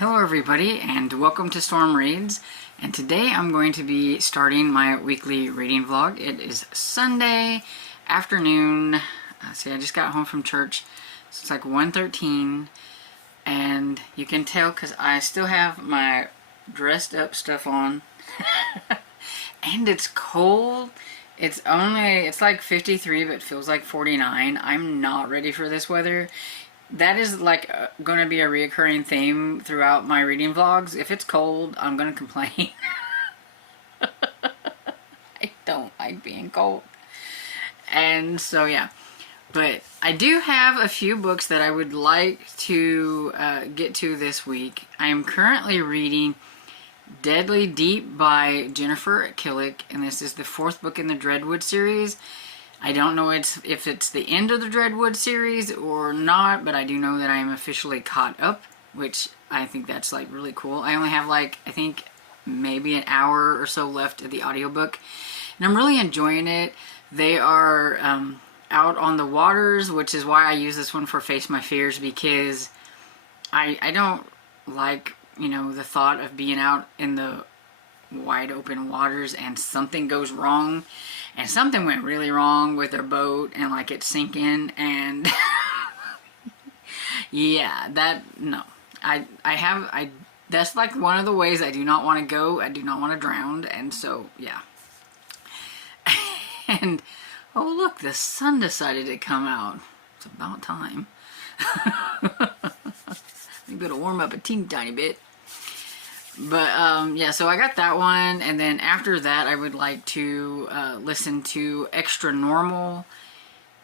Hello everybody and welcome to Storm Reads, and today I'm going to be starting my weekly reading vlog. It is Sunday afternoon. See, I just got home from church, so it's like 1:13, and you can tell because I still have my dressed up stuff on and it's cold. It's like 53 but feels like 49. I'm not ready for this weather. That is like going to be a reoccurring theme throughout my reading vlogs. If it's cold, I'm going to complain. I don't like being cold. And so yeah. But I do have a few books that I would like to get to this week. I am currently reading Deadly Deep by Jennifer Killick, and this is the 4th book in the Dreadwood series. I don't know if it's the end of the Dreadwood series or not, but I do know that I am officially caught up, which I think that's like really cool. I only have like, I think maybe an hour or so left of the audiobook, and I'm really enjoying it. They are out on the waters, which is why I use this one for Face My Fears, because I don't like, you know, the thought of being out in the wide open waters and something goes wrong. And something went really wrong with their boat, and like it's sinking, and yeah, no. That's like one of the ways I do not want to go. I do not want to drown, and so yeah. And oh look, the sun decided to come out. It's about time. Maybe it'll warm up a teeny tiny bit. But yeah, so I got that one, and then after that I would like to listen to Extra Normal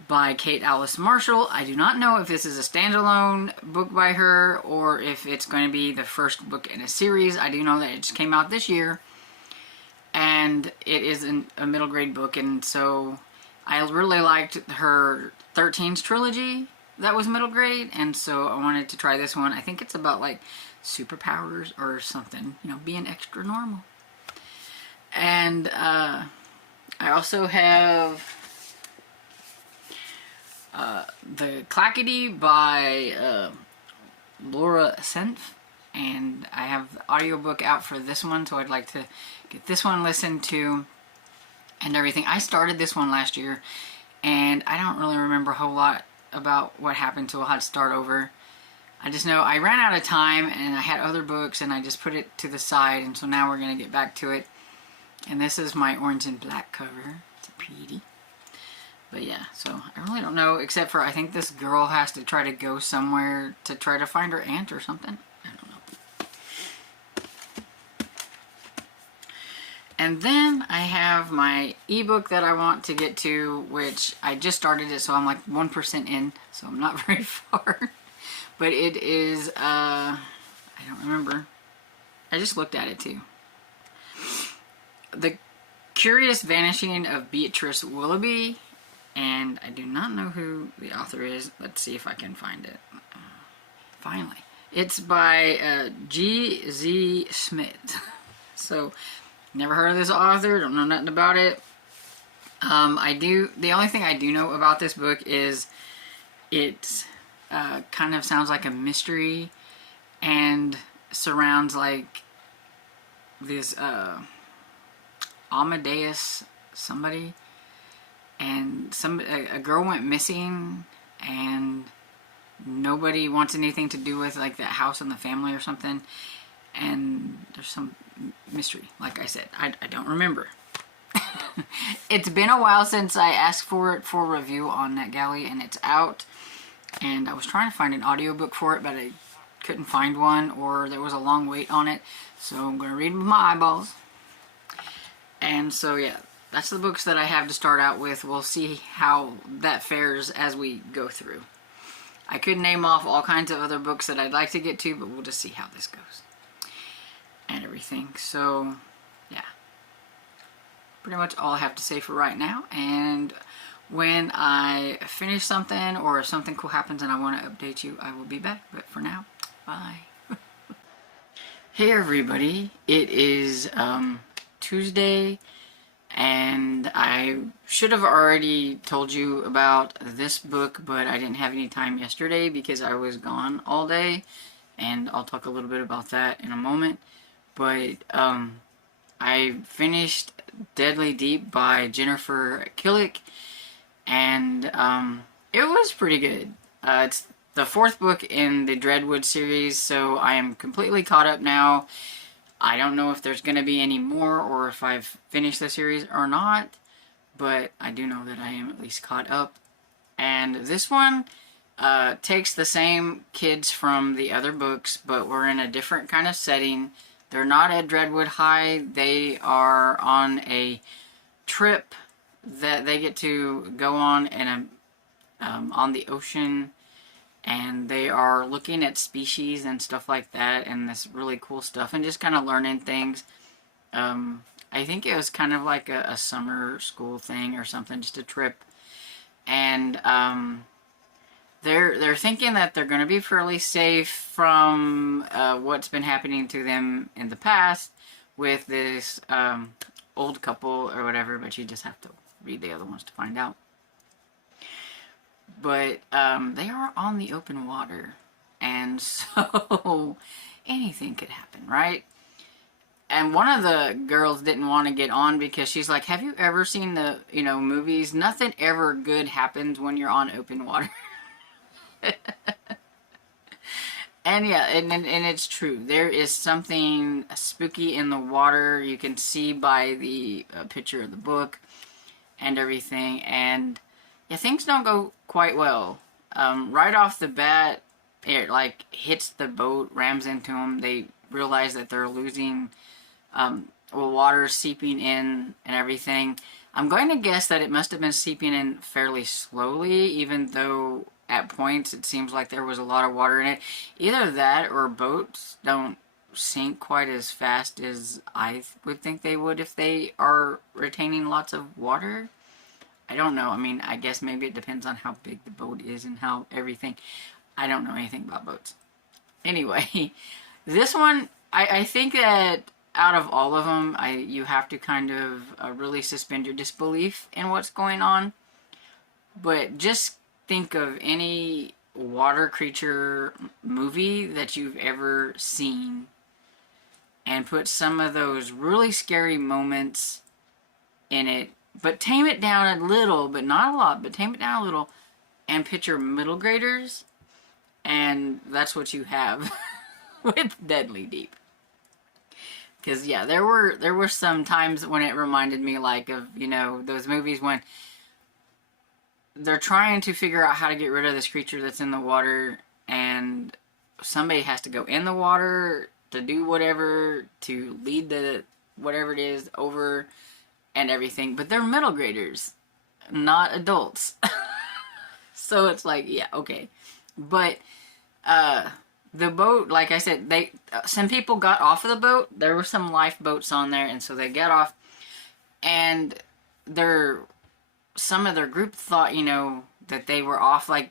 by Kate Alice Marshall. I do not know if this is a standalone book by her or if it's going to be the first book in a series. I do know that it just came out this year, and it is a middle grade book, and so I really liked her 13's trilogy that was middle grade, and so I wanted to try this one. I think it's about like superpowers or something, you know, being extra normal. And I also have The Clackety by Laura Senf, and I have the audiobook out for this one, so I'd like to get this one listened to and everything. I started this one last year, and I don't really remember a whole lot about what happened, so I'll have to start over. I just know I ran out of time and I had other books and I just put it to the side, and so now we're going to get back to it. And this is my orange and black cover. It's pretty. But yeah, so I really don't know, except for I think this girl has to try to go somewhere to try to find her aunt or something. I don't know. And then I have my ebook that I want to get to, which I just started it, so I'm like 1% in, so I'm not very far. But it is, I don't remember. I just looked at it too. The Curious Vanishing of Beatrice Willoughby. And I do not know who the author is. Let's see if I can find it. Finally. It's by G.Z. Smith. So, never heard of this author. Don't know nothing about it. The only thing I do know about this book is it's kind of sounds like a mystery and surrounds like this Amadeus somebody, and a girl went missing and nobody wants anything to do with like that house and the family or something, and there's some mystery. Like I said, I don't remember. It's been a while since I asked for it for review on NetGalley, and it's out. And I was trying to find an audiobook for it, but I couldn't find one, or there was a long wait on it. So I'm going to read with my eyeballs. And so yeah, that's the books that I have to start out with. We'll see how that fares as we go through. I could name off all kinds of other books that I'd like to get to, but we'll just see how this goes. And everything. So yeah, pretty much all I have to say for right now. And when I finish something or if something cool happens and I want to update you, I will be back. But for now, bye. Hey everybody, it is Tuesday, and I should have already told you about this book, but I didn't have any time yesterday because I was gone all day and I'll talk a little bit about that in a moment. But I finished Deadly Deep by Jennifer Killick, and it was pretty good. It's the fourth book in the Dreadwood series, so I am completely caught up now. I don't know if there's going to be any more or if I've finished the series or not, but I do know that I am at least caught up. And this one takes the same kids from the other books, but we're in a different kind of setting. They're not at Dreadwood High. They are on a trip that they get to go on in on the ocean, and they are looking at species and stuff like that, and this really cool stuff, and just kind of learning things. I think it was kind of like a summer school thing or something, just a trip, and they're thinking that they're going to be fairly safe from what's been happening to them in the past with this old couple or whatever, but you just have to read the other ones to find out. But they are on the open water, and so anything could happen, right? And one of the girls didn't want to get on because she's like, have you ever seen the, movies? Nothing ever good happens when you're on open water. And yeah, and it's true. There is something spooky in the water. You can see by the picture of the book and everything. And yeah, things don't go quite well. Right off the bat, it like hits the boat, rams into them. They realize that they're losing, water seeping in and everything. I'm going to guess that it must have been seeping in fairly slowly, even though at points it seems like there was a lot of water in it. Either that or boats don't sink quite as fast as I would think they would if they are retaining lots of water. I don't know. I mean, I guess maybe it depends on how big the boat is and how everything. I don't know anything about boats. Anyway, this one, I think that out of all of them, you have to kind of really suspend your disbelief in what's going on. But just think of any water creature movie that you've ever seen and put some of those really scary moments in it, but tame it down a little, but not a lot, but tame it down a little, and picture middle graders, and that's what you have with Deadly Deep. Because yeah, there were some times when it reminded me like of, those movies when they're trying to figure out how to get rid of this creature that's in the water, and somebody has to go in the water to do whatever, to lead the whatever it is over and everything, but they're middle graders, not adults. So it's like, yeah, okay. But the boat, like I said, some people got off of the boat. There were some lifeboats on there, and so they got off, and some of their group thought, that they were off, like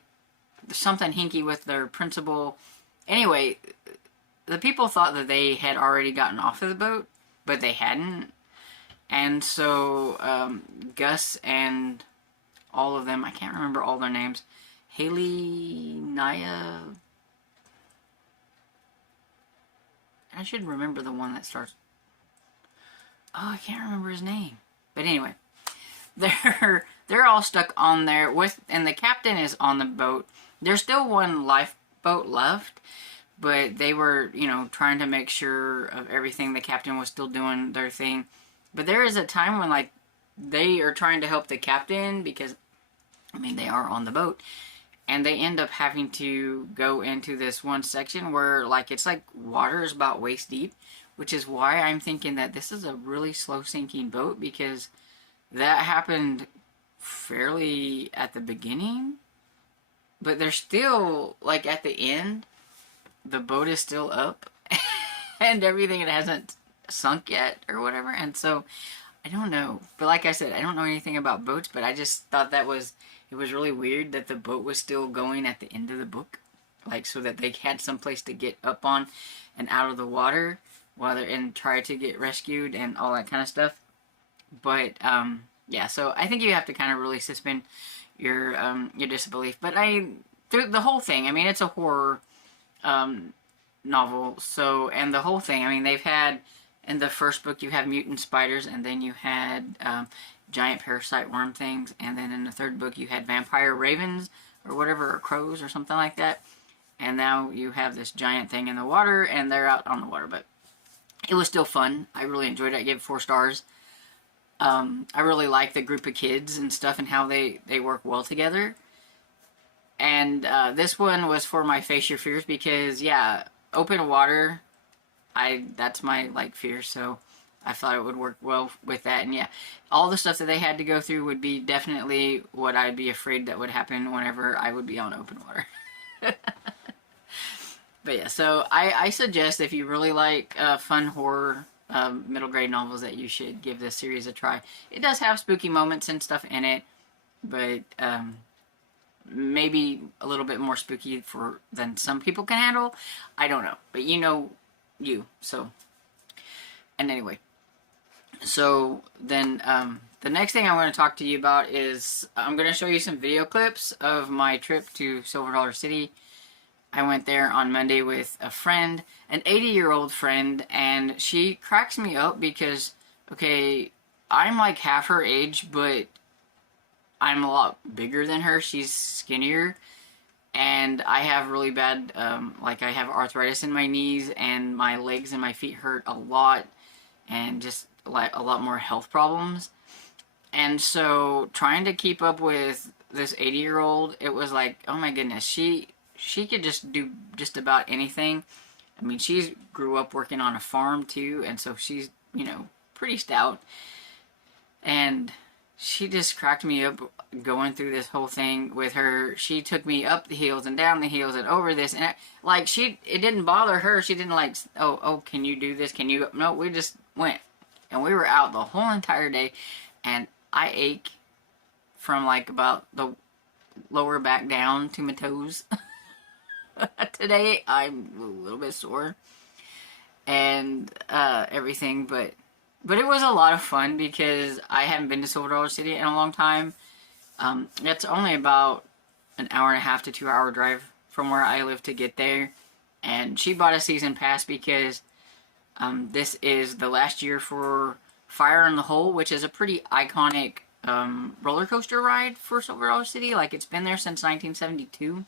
something hinky with their principal. Anyway, the people thought that they had already gotten off of the boat, but they hadn't. And so Gus and all of them, I can't remember all their names, Haley, Naya, I should remember the one that starts, I can't remember his name. But anyway, they're all stuck on there and the captain is on the boat. There's still one lifeboat left, but they were, trying to make sure of everything. The captain was still doing their thing. But there is a time when, like, they are trying to help the captain because, they are on the boat. And they end up having to go into this one section where, like, it's like water is about waist deep, which is why I'm thinking that this is a really slow sinking boat, because that happened fairly at the beginning. But they're still, like, at the end, the boat is still up and everything, it hasn't sunk yet or whatever. And so I don't know, but like I said, I don't know anything about boats, but I just thought it was really weird that the boat was still going at the end of the book, like, so that they had some place to get up on and out of the water while they're and try to get rescued and all that kind of stuff. But yeah, so I think you have to kind of really suspend your disbelief. But through the whole thing, it's a horror novel. So, and the whole thing, I mean, they've had, in the first book you have mutant spiders, and then you had giant parasite worm things, and then in the third book you had vampire ravens, or whatever, or crows, or something like that. And now you have this giant thing in the water, and they're out on the water, but it was still fun. I really enjoyed it. I gave it 4 stars. I really like the group of kids and stuff and how they work well together. And this one was for my Face Your Fears because, yeah, open water, that's my, like, fear, so I thought it would work well with that. And, yeah, all the stuff that they had to go through would be definitely what I'd be afraid that would happen whenever I would be on open water. But, yeah, so I suggest if you really like fun horror middle grade novels that you should give this series a try. It does have spooky moments and stuff in it, but maybe a little bit more spooky than some people can handle. I don't know, but you know you. So, and anyway, so then the next thing I want to talk to you about is I'm going to show you some video clips of my trip to Silver Dollar City. I went there on Monday with a friend, an 80-year-old friend, and she cracks me up because, okay, I'm like half her age, but I'm a lot bigger than her. She's skinnier, and I have really bad, like I have arthritis in my knees, and my legs and my feet hurt a lot, and just like a lot more health problems. And so trying to keep up with this 80-year-old, it was like, oh my goodness, she could just do just about anything. I mean, she grew up working on a farm too, and so she's, you know, pretty stout. And she just cracked me up going through this whole thing with her. She took me up the hills and down the hills and over this, and it didn't bother her. She didn't like, oh, can you do this? Can you? No, we just went, and we were out the whole entire day, and I ache from like about the lower back down to my toes. Today I'm a little bit sore and everything, but it was a lot of fun because I haven't been to Silver Dollar City in a long time. It's only about an hour and a half to 2 hour drive from where I live to get there, and she bought a season pass because this is the last year for Fire in the Hole, which is a pretty iconic roller coaster ride for Silver Dollar City. Like, it's been there since 1972.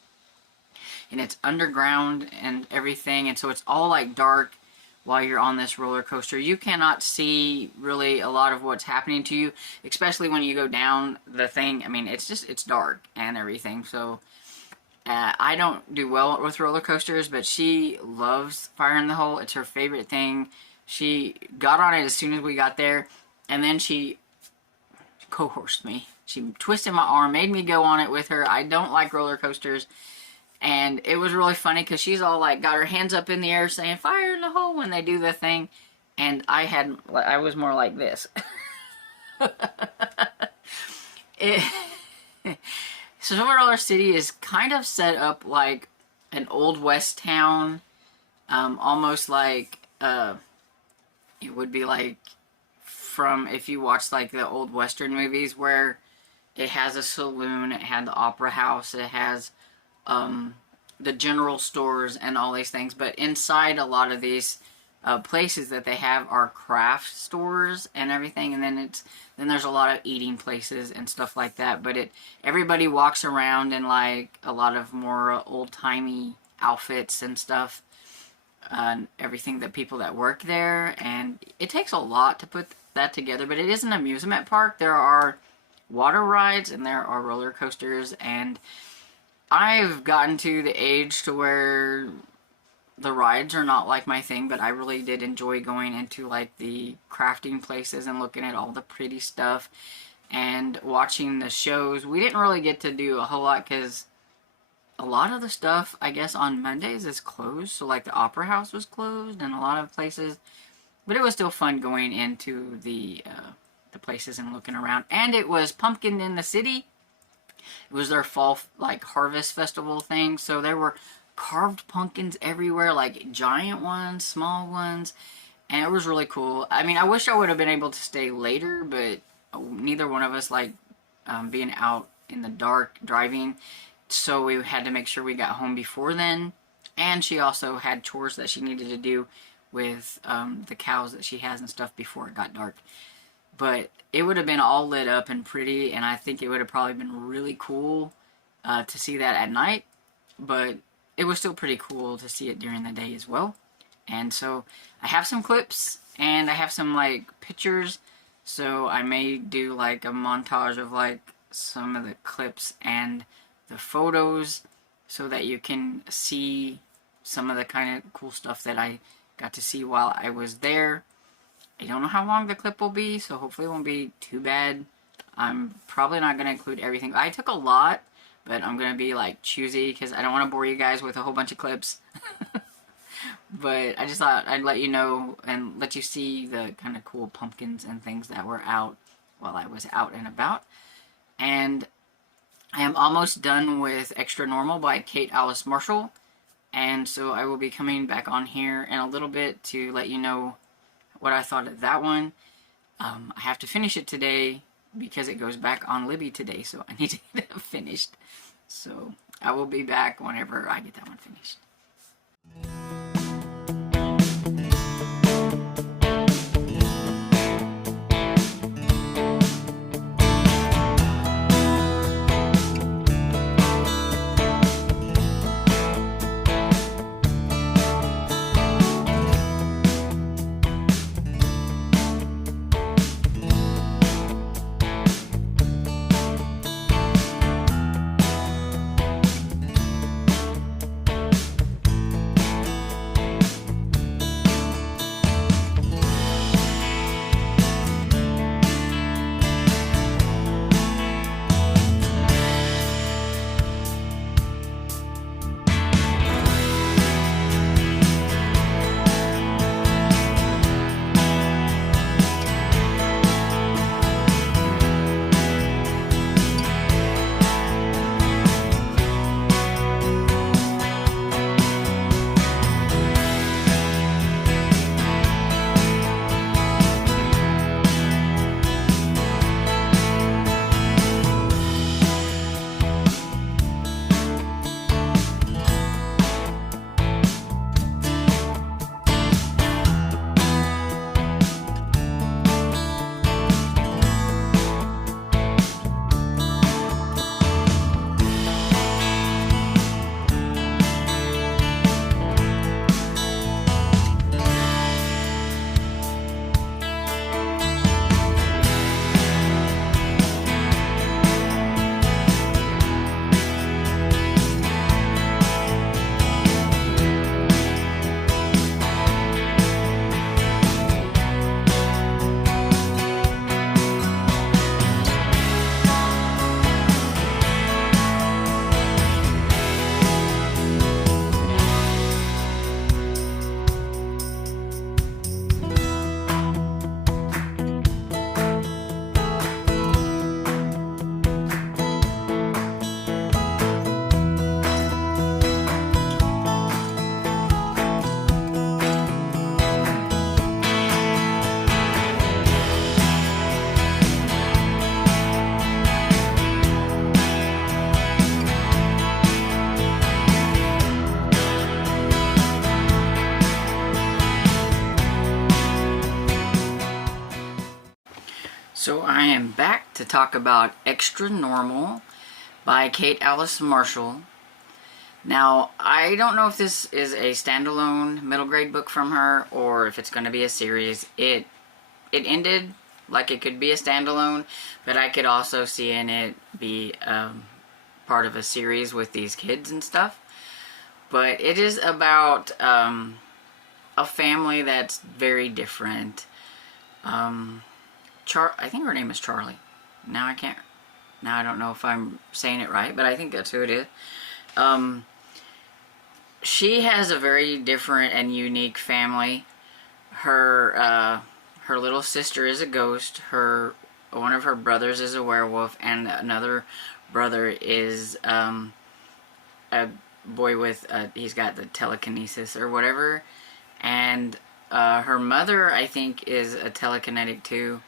And it's underground and everything, and so it's all like dark while you're on this roller coaster. You cannot see really a lot of what's happening to you, especially when you go down the thing. I mean, it's dark and everything. So I don't do well with roller coasters, but she loves Fire in the Hole. It's her favorite thing. She got on it as soon as we got there, and then she coerced me. She twisted my arm, made me go on it with her. I don't like roller coasters. And it was really funny because she's all like got her hands up in the air saying fire in the hole when they do the thing. And I was more like this. Silver Dollar City is kind of set up like an old west town. Almost like it would be like from if you watch like the old western movies where it has a saloon, it had the opera house, it has the general stores and all these things, but inside a lot of these places that they have are craft stores and everything, and then there's a lot of eating places and stuff like that. But everybody walks around in like a lot of more old-timey outfits and stuff, and everything, that people that work there, and it takes a lot to put that together. But it is an amusement park. There are water rides and there are roller coasters, and I've gotten to the age to where the rides are not like my thing, but I really did enjoy going into like the crafting places and looking at all the pretty stuff and watching the shows. We didn't really get to do a whole lot because a lot of the stuff, I guess, on Mondays is closed. So like the Opera House was closed and a lot of places, but it was still fun going into the places and looking around. And it was Pumpkin in the City. It was their fall, like, harvest festival thing, so there were carved pumpkins everywhere, like giant ones, small ones, and it was really cool. I mean, I wish I would have been able to stay later, but neither one of us liked being out in the dark driving, so we had to make sure we got home before then. And she also had chores that she needed to do with the cows that she has and stuff before it got dark. But it would have been all lit up and pretty, and I think it would have probably been really cool to see that at night. But it was still pretty cool to see it during the day as well. And so I have some clips and I have some like pictures, so I may do like a montage of like some of the clips and the photos so that you can see some of the kind of cool stuff that I got to see while I was there. I don't know how long the clip will be, so hopefully it won't be too bad. I'm probably not going to include everything. I took a lot, but I'm going to be like choosy because I don't want to bore you guys with a whole bunch of clips. But I just thought I'd let you know and let you see the kind of cool pumpkins and things that were out while I was out and about. And I am almost done with Extra Normal by Kate Alice Marshall. And so I will be coming back on here in a little bit to let you know what I thought of that one. I have to finish it today because it goes back on Libby today, so I need to get it finished. So I will be back whenever I get that one finished. So I am back to talk about Extra Normal by Kate Alice Marshall. Now, I don't know if this is a standalone middle grade book from her or if it's going to be a series. It ended like it could be a standalone, but I could also see in it be part of a series with these kids and stuff. But it is about a family that's very different. I think her name is Charlie. Now I don't know if I'm saying it right, but I think that's who it is. She has a very different and unique family. Her little sister is a ghost. One of her brothers is a werewolf, and another brother is a boy with he's got the telekinesis or whatever. And her mother, I think, is a telekinetic too.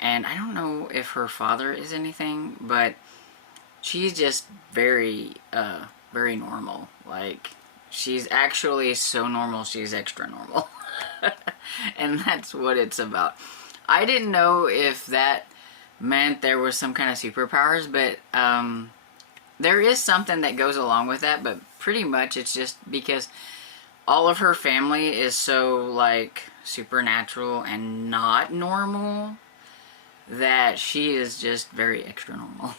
And I don't know if her father is anything, but she's just very, very normal. Like, she's actually so normal she's extra normal. And that's what it's about. I didn't know if that meant there was some kind of superpowers, but there is something that goes along with that, but pretty much it's just because all of her family is so like supernatural and not normal that she is just very extra normal.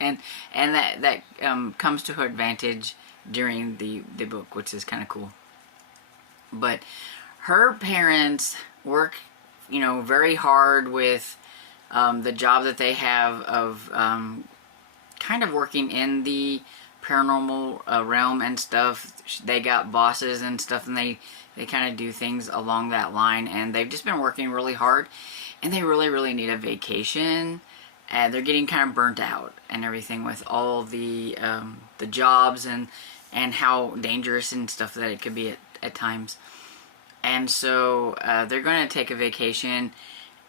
and that comes to her advantage during the book, which is kind of cool. But her parents work, you know, very hard with the job that they have of kind of working in the paranormal realm and stuff. They got bosses and stuff, and they kind of do things along that line, and they've just been working really hard, and they really need a vacation, and they're getting kind of burnt out and everything with all the jobs and how dangerous and stuff that it could be at times. And so they're going to take a vacation,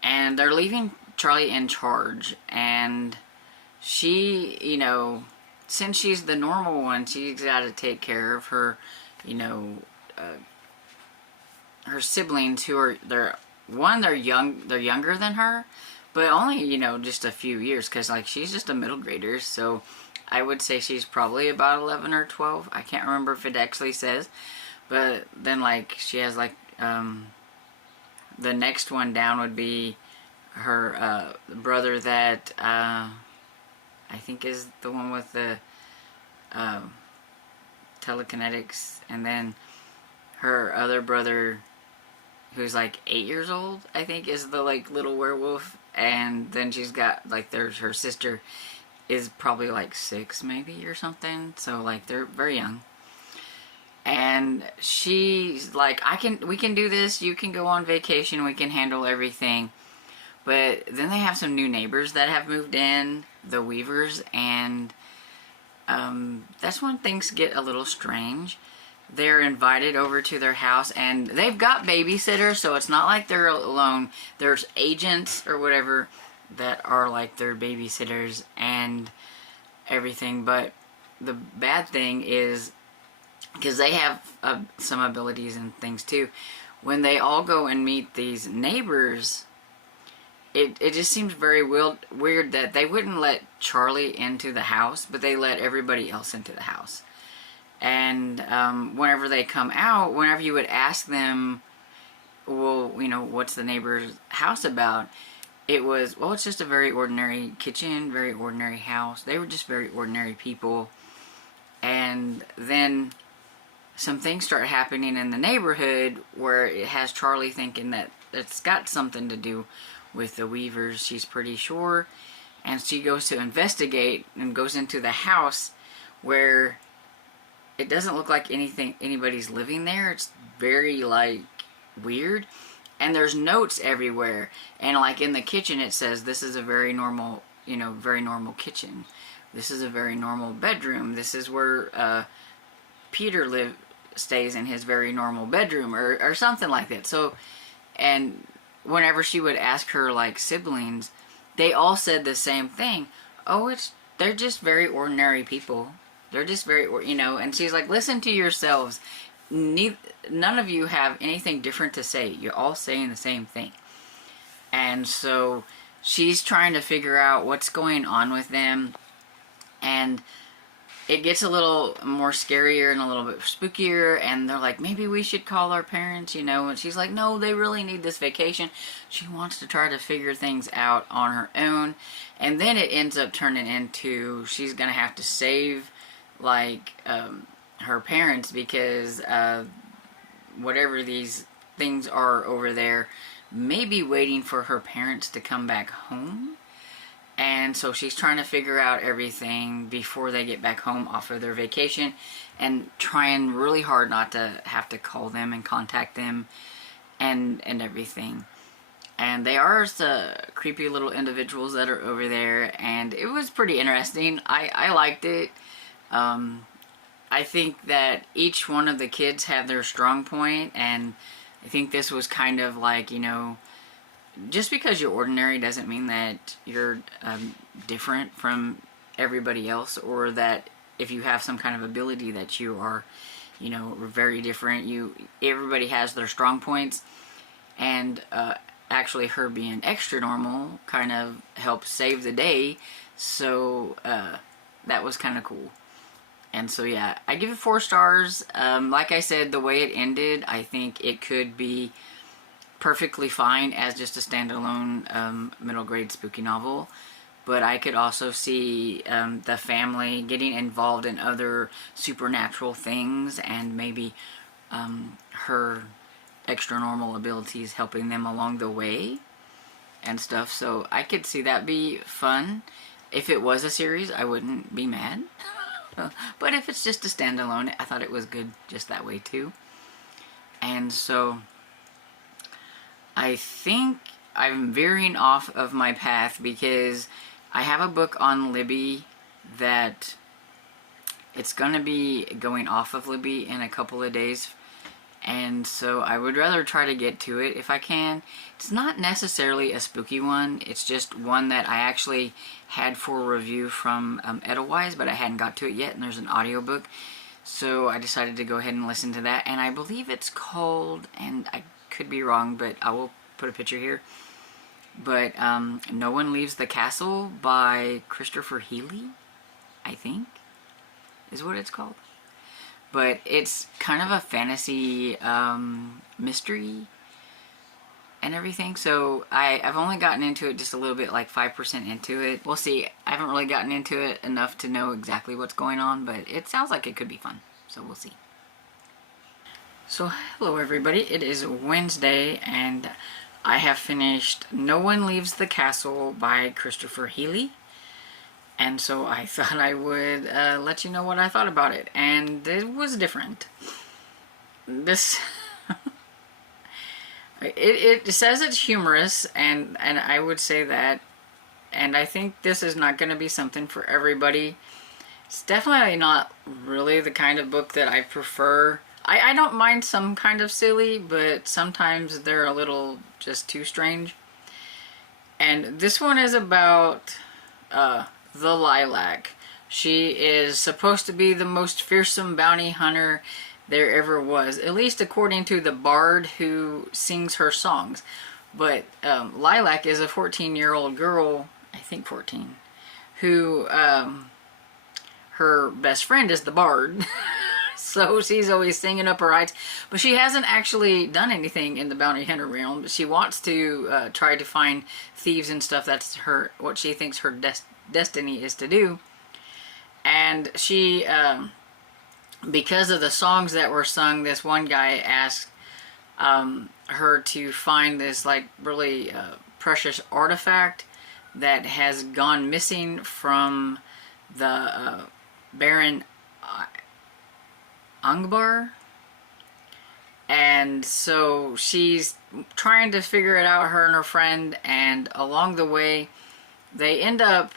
and they're leaving Charlie in charge. And she, you know, since she's the normal one, she's got to take care of her, you know, her siblings who are, they're younger than her, but only, you know, just a few years, because like she's just a middle grader. So I would say she's probably about 11 or 12. I can't remember if it actually says. But then, like, she has, like, the next one down would be her brother that I think is the one with the telekinetics. And then her other brother, who's, like, 8 years old, I think, is the, like, little werewolf. And then she's got, like, there's her sister is probably, like, 6 maybe or something. So, like, they're very young. And she's like, we can do this, you can go on vacation, we can handle everything. But then they have some new neighbors that have moved in, the Weavers, and that's when things get a little strange. They're invited over to their house, and they've got babysitters, so it's not like they're alone. There's agents or whatever that are like their babysitters and everything. But the bad thing is, because they have some abilities and things too, when they all go and meet these neighbors, it just seems very weird that they wouldn't let Charlie into the house, but they let everybody else into the house. And whenever they come out, whenever you would ask them, well, you know, what's the neighbor's house about? It was, well, it's just a very ordinary kitchen, very ordinary house. They were just very ordinary people. And then some things start happening in the neighborhood where it has Charlie thinking that it's got something to do with the Weavers. She's pretty sure. And she goes to investigate and goes into the house where it doesn't look like anybody's living there. It's very, like, weird. And there's notes everywhere. And, like, in the kitchen it says, this is a very normal, you know, very normal kitchen. This is a very normal bedroom. This is where Peter stays in his very normal bedroom, or something like that. So, and whenever she would ask her, like, siblings, they all said the same thing. Oh, they're just very ordinary people. They're just very, you know, and she's like, listen to yourselves. None of you have anything different to say. You're all saying the same thing. And so she's trying to figure out what's going on with them. And it gets a little more scarier and a little bit spookier, and they're like, maybe we should call our parents, you know, and she's like, no, they really need this vacation. She wants to try to figure things out on her own, and then it ends up turning into she's gonna have to save, like, her parents, because whatever these things are over there may be waiting for her parents to come back home. And so she's trying to figure out everything before they get back home off of their vacation, and trying really hard not to have to call them and contact them and everything. And they are the creepy little individuals that are over there, and it was pretty interesting. I liked it. I think that each one of the kids have their strong point, and I think this was kind of like, you know, just because you're ordinary doesn't mean that you're different from everybody else, or that if you have some kind of ability that you are, you know, very different. Everybody has their strong points, and actually her being extra normal kind of helped save the day. So that was kind of cool. And so yeah, I give it 4 stars. Like I said, the way it ended, I think it could be perfectly fine as just a standalone middle grade spooky novel. But I could also see the family getting involved in other supernatural things, and maybe her extra normal abilities helping them along the way and stuff. So I could see that be fun. If it was a series, I wouldn't be mad. But if it's just a standalone, I thought it was good just that way too. And so I think I'm veering off of my path because I have a book on Libby that it's gonna be going off of Libby in a couple of days, and so I would rather try to get to it if I can. It's not necessarily a spooky one, it's just one that I actually had for review from Edelweiss, but I hadn't got to it yet, and there's an audiobook, so I decided to go ahead and listen to that. And I believe it's called, and I could be wrong, but I will put a picture here, but No One Leaves the Castle by Christopher Healy, I think is what it's called. But it's kind of a fantasy mystery and everything. So I've only gotten into it just a little bit, like 5% into it. We'll see. I haven't really gotten into it enough to know exactly what's going on, but it sounds like it could be fun. So we'll see. So hello everybody. It is Wednesday and I have finished No One Leaves the Castle by Christopher Healy. And so I thought I would let you know what I thought about it. And it was different. This... it says it's humorous, and I would say that. And I think this is not going to be something for everybody. It's definitely not really the kind of book that I prefer. I don't mind some kind of silly, but sometimes they're a little just too strange. And this one is about... the Lilac. She is supposed to be the most fearsome bounty hunter there ever was, at least according to the bard who sings her songs. But Lilac is a 14-year-old girl, I think 14, who her best friend is the bard. So she's always singing up her rights, but she hasn't actually done anything in the bounty hunter realm. But she wants to try to find thieves and stuff. That's what she thinks her destiny is to do. And she, because of the songs that were sung, this one guy asked her to find this like really precious artifact that has gone missing from the Baron Angbar. And so she's trying to figure it out, her and her friend, and along the way they end up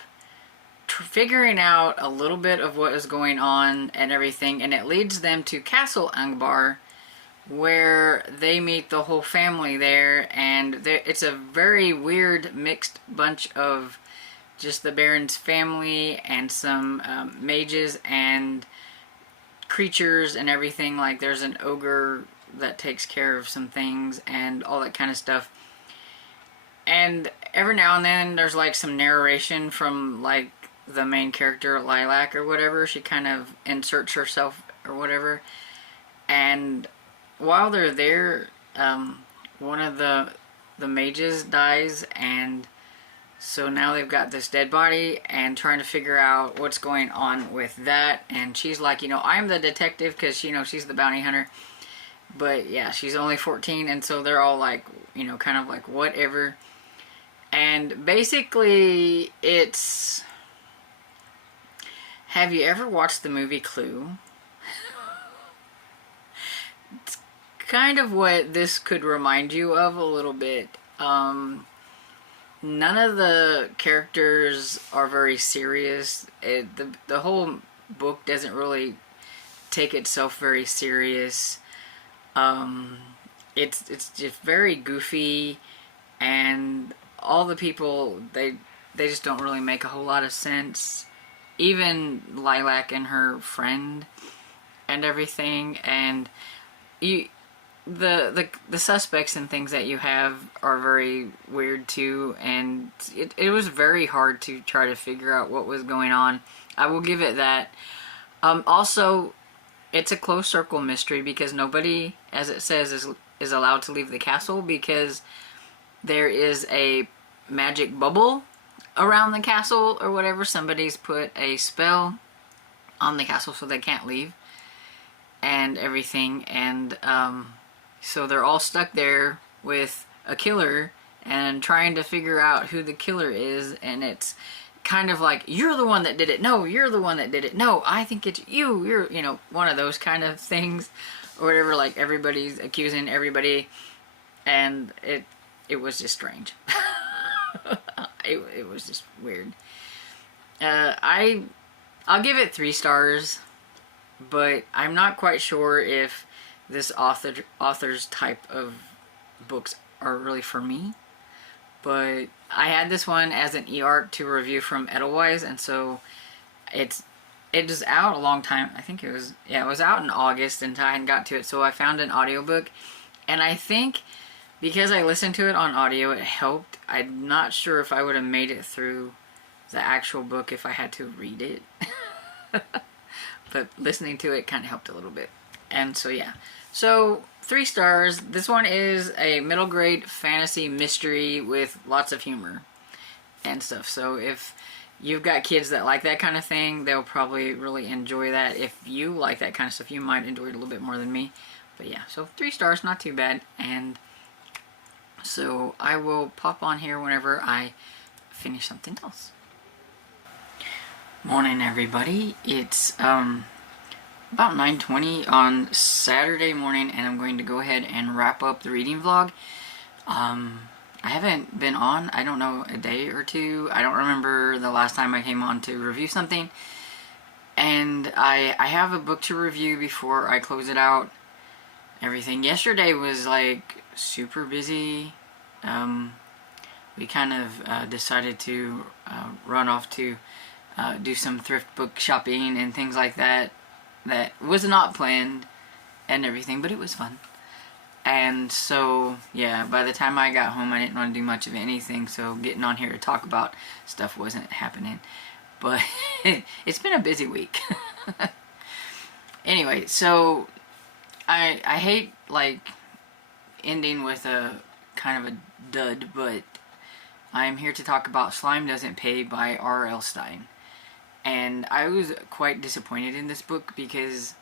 figuring out a little bit of what is going on and everything, and it leads them to Castle Angbar, where they meet the whole family there. And it's a very weird mixed bunch of just the Baron's family and some mages and creatures and everything. Like there's an ogre that takes care of some things and all that kind of stuff. And every now and then there's like some narration from like the main character, Lilac or whatever. She kind of inserts herself or whatever. And while they're there, one of the mages dies, and so now they've got this dead body and trying to figure out what's going on with that. And she's like, you know, I'm the detective, because, you know, she's the bounty hunter. But yeah, she's only 14, and so they're all like, you know, kind of like whatever. And basically it's... Have you ever watched the movie Clue? It's kind of what this could remind you of a little bit. None of the characters are very serious. The whole book doesn't really take itself very serious. It's just very goofy, and all the people, they just don't really make a whole lot of sense. even Lilac and her friend and everything, and you the suspects and things that you have are very weird too, and it was very hard to try to figure out what was going on. I will give it that. Also, it's a closed circle mystery because nobody, as it says, is allowed to leave the castle because there is a magic bubble around the castle or whatever. Somebody's put a spell on the castle so they can't leave and everything, and so they're all stuck there with a killer and trying to figure out who the killer is, and it's kind of like, you're the one that did it, no, you're the one that did it, no, I think it's you, you're, you know, one of those kind of things, or whatever, like everybody's accusing everybody, and it was just strange. It was just weird. I'll give it 3 stars, but I'm not quite sure if this author's type of books are really for me. But I had this one as an e-arc to review from Edelweiss, and so it was out a long time. I think it was out in August, and I hadn't got to it, so I found an audiobook, and I think because I listened to it on audio, it helped. I'm not sure if I would have made it through the actual book if I had to read it. But listening to it kind of helped a little bit. And so yeah, so 3 stars. This one is a middle grade fantasy mystery with lots of humor and stuff. So if you've got kids that like that kind of thing, they'll probably really enjoy that. If you like that kind of stuff, you might enjoy it a little bit more than me. But yeah, so 3 stars, not too bad. And so I will pop on here whenever I finish something else. Morning, everybody. It's about 9:20 on Saturday morning, and I'm going to go ahead and wrap up the reading vlog. I haven't been on, I don't know, a day or two. I don't remember the last time I came on to review something. And I have a book to review before I close it out. Everything. Yesterday was like super busy. We kind of decided to run off to do some thrift book shopping and things like that. That was not planned and everything, but it was fun. And so, yeah, by the time I got home, I didn't want to do much of anything, so getting on here to talk about stuff wasn't happening. But it's been a busy week. Anyway, so I hate, like, ending with a kind of a dud, but I'm here to talk about Slime Doesn't Pay by R.L. Stine. And I was quite disappointed in this book because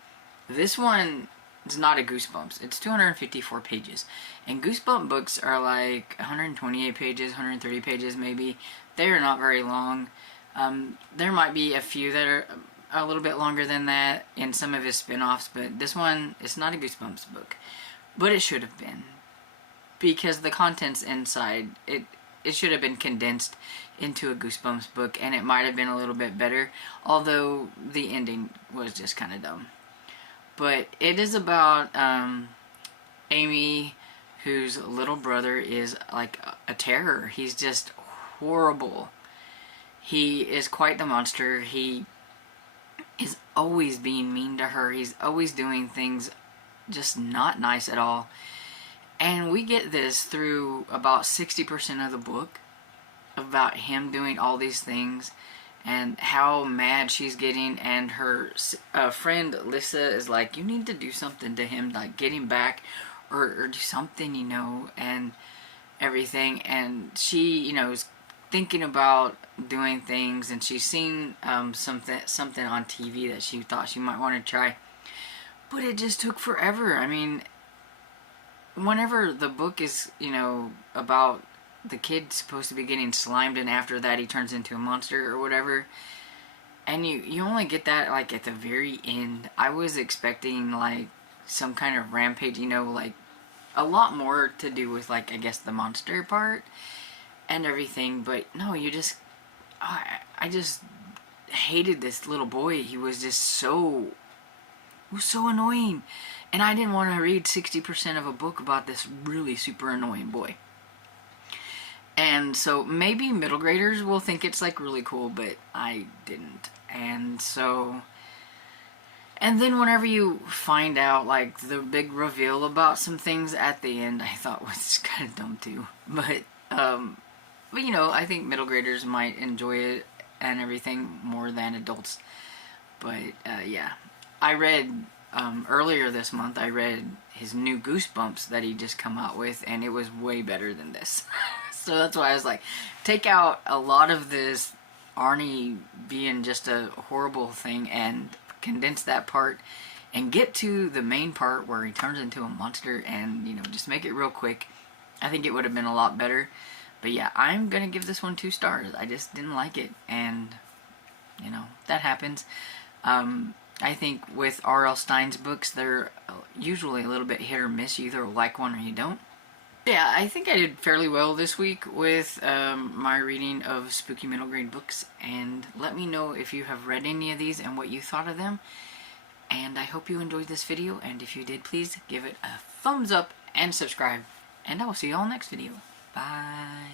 this one is not a Goosebumps. It's 254 pages. And Goosebump books are like 128 pages, 130 pages maybe. They are not very long. There might be a few that are a little bit longer than that in some of his spin-offs, but this one, it's not a Goosebumps book. But it should have been. Because the contents inside, it should have been condensed into a Goosebumps book, and it might have been a little bit better, although the ending was just kind of dumb. But it is about Amy, whose little brother is like a terror. He's just horrible. He is quite the monster. He is always being mean to her. He's always doing things just not nice at all. And we get this through about 60% of the book, about him doing all these things and how mad she's getting, and her friend Lissa is like, you need to do something to him, like get him back or do something, you know, and everything. And she, you know, is thinking about doing things, and she's seen something on TV that she thought she might want to try, but it just took forever. I mean, whenever the book is, you know, about the kid supposed to be getting slimed, and after that he turns into a monster or whatever, and you only get that like at the very end. I was expecting like some kind of rampage, you know, like a lot more to do with, like, I guess the monster part and everything, but no, you just I just hated this little boy. He was just so annoying, and I didn't want to read 60% of a book about this really super annoying boy. And so maybe middle graders will think it's like really cool, but I didn't. And so, and then whenever you find out like the big reveal about some things at the end, I thought, well, it's kind of dumb too. But you know, I think middle graders might enjoy it and everything more than adults. But yeah, I read earlier this month, I read his new Goosebumps that he just come out with, and it was way better than this. So that's why I was like, take out a lot of this Arnie being just a horrible thing and condense that part and get to the main part where he turns into a monster, and, you know, just make it real quick. I think it would have been a lot better. But yeah, I'm gonna give this one 2 stars. I just didn't like it, and, you know, that happens. I think with R.L. Stine's books, they're usually a little bit hit or miss. You either like one or you don't. Yeah, I think I did fairly well this week with my reading of spooky middle grade books, and let me know if you have read any of these and what you thought of them. And I hope you enjoyed this video, and if you did, please give it a thumbs up and subscribe, and I will see you all next video. Bye.